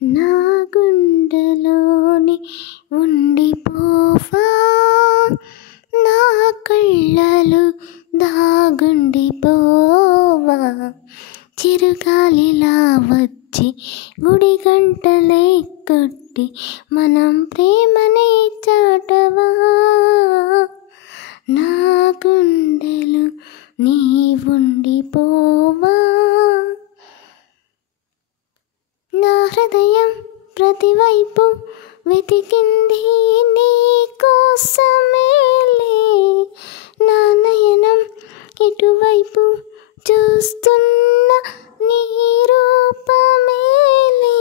నా గుండెలోని ఉండిపోవా, నా కళ్ళలో దాగుండిపోవా, చిరుగాలిలా వచ్చి గుడి గంటలే కొట్టి మనం ప్రేమనే చాటవా, నా గుండెలో నీ ఉండిపోవా. నా హృదయం ప్రతివైపు వెతికింది నీ కోసమేలే, నా నయనం ఇటువైపు చూస్తున్న నీ రూపమేలే,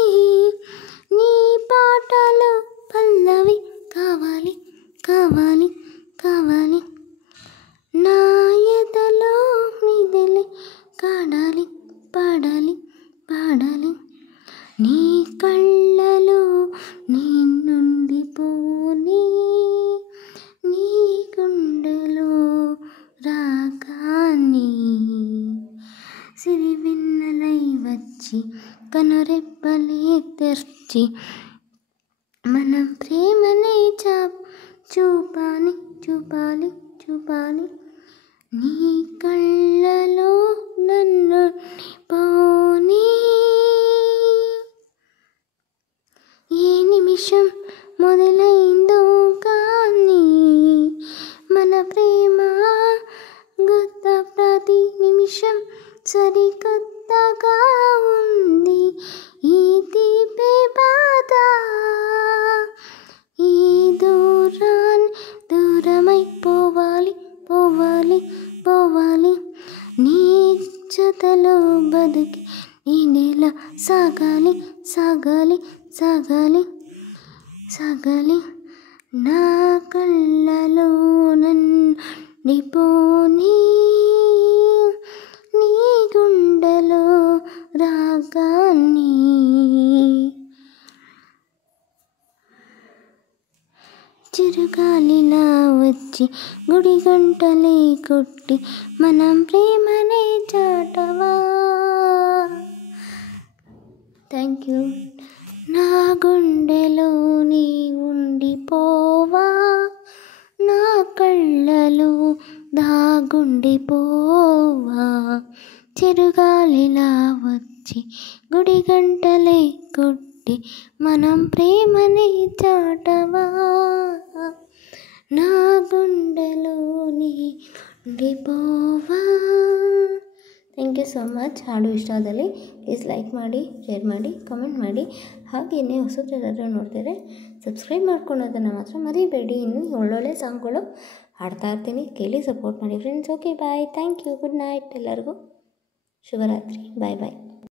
నీ పాటలో పల్లవి కావాలి కావాలి కావాలి, నా ఎదలో మిదిలి కాడాలి పాడాలి పాడాలి, నీ కళ్ళలో నిన్నుండిపోని, నీ గుండెలో రాగాన్ని సిరివెన్నెలై వచ్చి కనురెప్పలే తెర్చి మనం ప్రేమనే చూపాలి చూపాలి చూపాలి, నీ కళ్ళలో నన్ను పోనీ. ఏ నిమిషం మొదలైందో కానీ మన ప్రేమ గత ప్రతి నిమిషం సరికొత్తగా ఉంది, ఈ తీపి బాధ ఈ దూరమైపోవాలి పోవాలి పోవాలి, నీ జతలో బతికి ఈ నెల సాగాలి సాగాలి సాగాలి సాగాలి, నా కళ్ళలో నిండిపోని, నీ గుండెలో రాగాన్ని చిరుగాలిలా వచ్చి గుడి గంటలే కొట్టి మనం ప్రేమనే చాటవా. Thank you. నా గుండెలో నీ ఉండిపోవా, నా కళ్ళలో దాగుండిపోవా, చిరుగాలిలా వచ్చి గుడి గంటలే కొట్టి మనం ప్రేమని చాటవా, నా ಗುಂಡೆಲೋ ನೀಡಿಪೋವಾ. Thank you so much. ಹಾಡು ಇಷ್ಟ ಆದಲ್ಲಿ ಪ್ಲೀಸ್ ಲೈಕ್ ಮಾಡಿ, ಶೇರ್ ಮಾಡಿ, ಕಮೆಂಟ್ ಮಾಡಿ. ಹಾಗೆಯೇ ಹೊಸದಾದರೂ ನೋಡ್ತಾರೆ ಸಬ್ಸ್ಕ್ರೈಬ್ ಮಾಡ್ಕೊಳ್ಳೋದನ್ನು ಮಾತ್ರ ಮರಿಬೇಡಿ. ಇನ್ನೂ ಒಳ್ಳೊಳ್ಳೆ ಸಾಂಗ್ಗಳು ಹಾಡ್ತಾ ಇರ್ತೀನಿ, ಕೇಳಿ ಸಪೋರ್ಟ್ ಮಾಡಿ friends. Okay bye, thank you, good night ಎಲ್ಲರಿಗೂ, ಶುಭರಾತ್ರಿ, ಬಾಯ್ ಬಾಯ್.